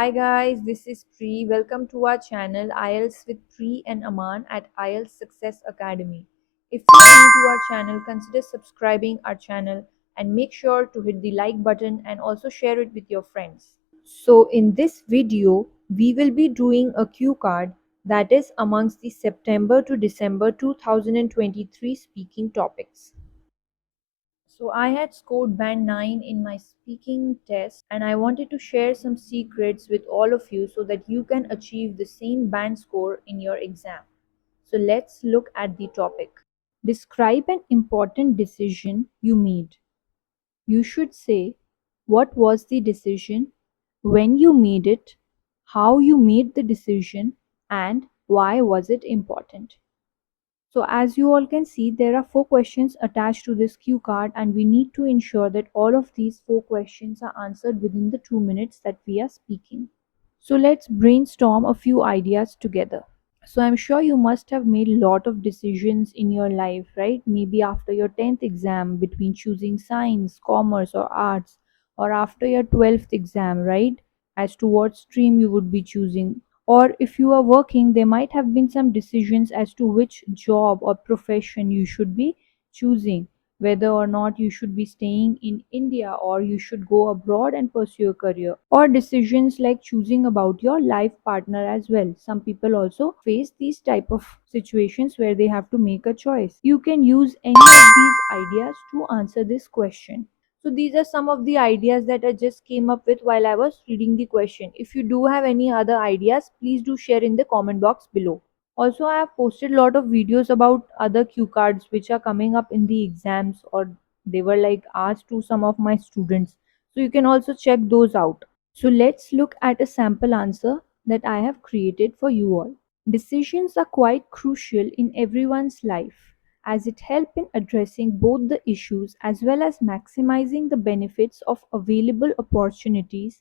Hi guys, this is Pri. Welcome to our channel IELTS with Pri and Aman at IELTS Success Academy. If you are new to our channel, consider subscribing our channel and make sure to hit the like button and also share it with your friends. So in this video, we will be doing a cue card that is amongst the September to December 2023 speaking topics. So I had scored band 9 in my speaking test and I wanted to share some secrets with all of you so that you can achieve the same band score in your exam. So let's look at the topic. Describe an important decision you made. You should say what was the decision, when you made it, how you made the decision, and why was it important. So as you all can see, there are 4 questions attached to this cue card and we need to ensure that all of these 4 questions are answered within the 2 minutes that we are speaking. So let's brainstorm a few ideas together. So I'm sure you must have made a lot of decisions in your life, right? Maybe after your 10th exam between choosing science, commerce or arts, or after your 12th exam, right? As to what stream you would be choosing. Or if you are working, there might have been some decisions as to which job or profession you should be choosing, whether or not you should be staying in India or you should go abroad and pursue a career, or decisions like choosing about your life partner as well. Some people also face these type of situations where they have to make a choice. You can use any of these ideas to answer this question. So these are some of the ideas that I just came up with while I was reading the question. If you do have any other ideas, please do share in the comment box below. Also, I have posted a lot of videos about other cue cards which are coming up in the exams, or they were like asked to some of my students. So you can also check those out. So let's look at a sample answer that I have created for you all. Decisions are quite crucial in everyone's life as it helps in addressing both the issues as well as maximizing the benefits of available opportunities.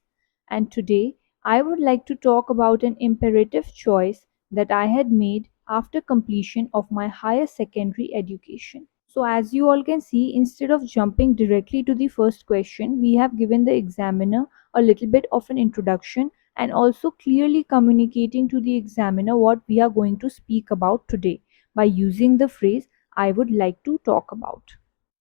And today, I would like to talk about an imperative choice that I had made after completion of my higher secondary education. So as you all can see, instead of jumping directly to the first question, we have given the examiner a little bit of an introduction and also clearly communicating to the examiner what we are going to speak about today by using the phrase I would like to talk about.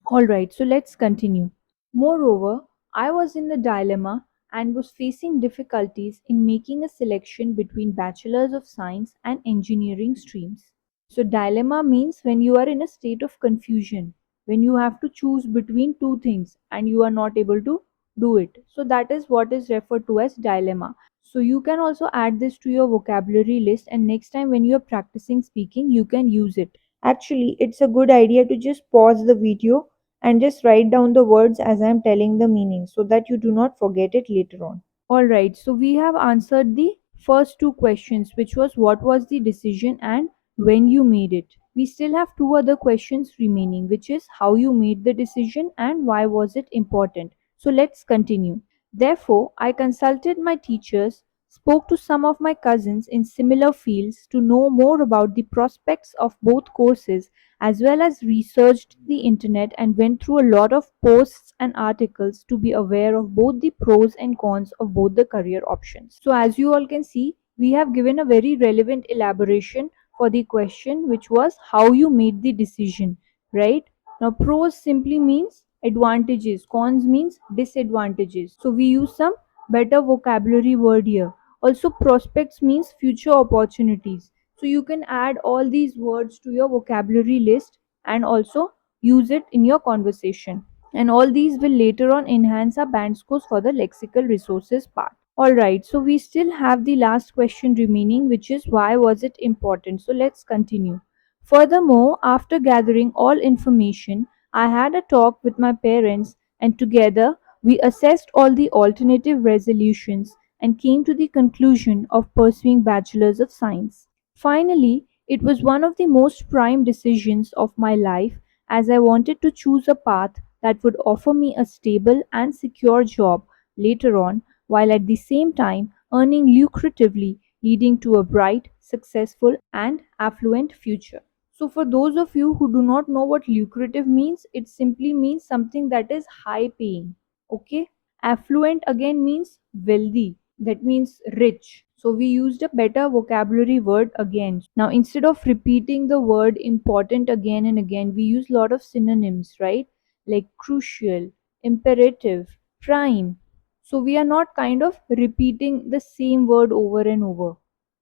Alright, so let's continue. Moreover, I was in a dilemma and was facing difficulties in making a selection between Bachelors of Science and Engineering streams. So, dilemma means when you are in a state of confusion, when you have to choose between two things and you are not able to do it. So, that is what is referred to as dilemma. So, you can also add this to your vocabulary list, and next time when you are practicing speaking, you can use it. Actually, it's a good idea to just pause the video and just write down the words as I'm telling the meaning so that you do not forget it later on. Alright, so we have answered the first 2 questions, which was what was the decision and when you made it. We still have 2 other questions remaining, which is how you made the decision and why was it important. So let's continue. Therefore, I consulted my teachers, spoke to some of my cousins in similar fields to know more about the prospects of both courses, as well as researched the internet and went through a lot of posts and articles to be aware of both the pros and cons of both the career options. So as you all can see, we have given a very relevant elaboration for the question, which was how you made the decision, right? Now pros simply means advantages, cons means disadvantages. So we use some better vocabulary word here. Also prospects means future opportunities. So you can add all these words to your vocabulary list and also use it in your conversation. And all these will later on enhance our band scores for the lexical resources part. Alright, so we still have the last question remaining, which is why was it important? So let's continue. Furthermore, after gathering all information, I had a talk with my parents and together we assessed all the alternative resolutions and came to the conclusion of pursuing Bachelors of Science. Finally, it was one of the most prime decisions of my life as I wanted to choose a path that would offer me a stable and secure job later on, while at the same time earning lucratively, leading to a bright, successful, and affluent future. So, for those of you who do not know what lucrative means, it simply means something that is high paying. Okay, affluent again means wealthy. that means rich. So we used a better vocabulary word again. Now instead of repeating the word important again and again, we use a lot of synonyms, right? Like crucial, imperative, prime. So we are not kind of repeating the same word over and over,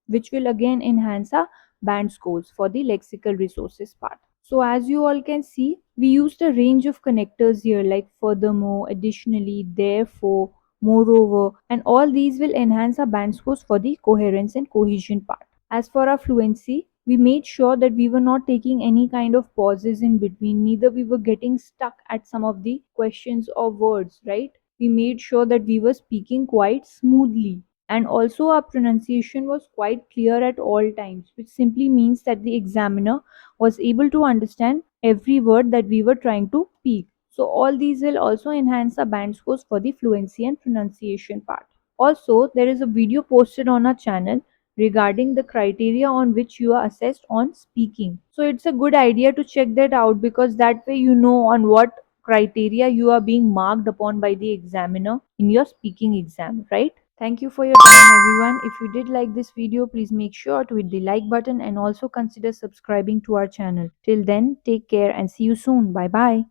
which will again enhance our band scores for the lexical resources part. So as you all can see, we used a range of connectors here like furthermore, additionally, therefore, moreover, and all these will enhance our band scores for the coherence and cohesion part. As for our fluency, we made sure that we were not taking any kind of pauses in between, neither we were getting stuck at some of the questions or words, right? We made sure that we were speaking quite smoothly. And also, our pronunciation was quite clear at all times, which simply means that the examiner was able to understand every word that we were trying to speak. So, all these will also enhance our band scores for the fluency and pronunciation part. Also, there is a video posted on our channel regarding the criteria on which you are assessed on speaking. So, it's a good idea to check that out because that way you know on what criteria you are being marked upon by the examiner in your speaking exam, right? Thank you for your time, everyone. If you did like this video, please make sure to hit the like button and also consider subscribing to our channel. Till then, take care and see you soon. Bye bye.